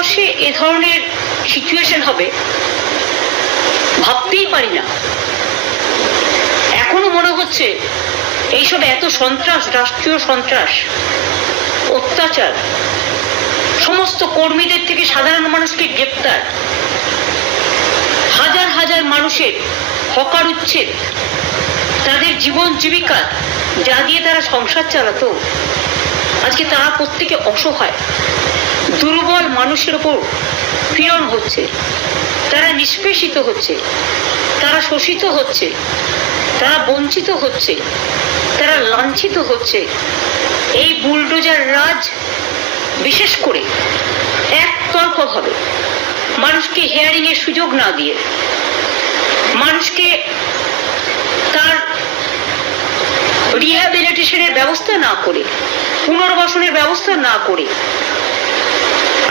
ভারতবর্ষে এ ধরনের সিচুয়েশন হবে ভাবতেই পারি না। এখনো মনে হচ্ছে এইসব এত সন্ত্রাস, রাষ্ট্রীয় সন্ত্রাস, অত্যাচার, সমস্ত কর্মীদের থেকে সাধারণ মানুষকে গ্রেপ্তার, হাজার হাজার মানুষের হকার উচ্ছেদ, তাদের জীবন জীবিকা যা দিয়ে তারা সংসার চালাতো, আজকে তারা প্রত্যেকে অসহায়, দুর্বল মানুষের ওপর পীড়ন হচ্ছে, তারা নিষ্পেষিত হচ্ছে, তারা শোষিত হচ্ছে, তারা বঞ্চিত হচ্ছে, তারা লাঞ্ছিত হচ্ছে। এই বুলডোজার রাজ বিশেষ করে একতরফাভাবে মানুষকে হিয়ারিং এর সুযোগ না দিয়ে, মানুষকে তার রিহ্যাবিলিটেশনের ব্যবস্থা না করে, পুনর্বাসনের ব্যবস্থা না করে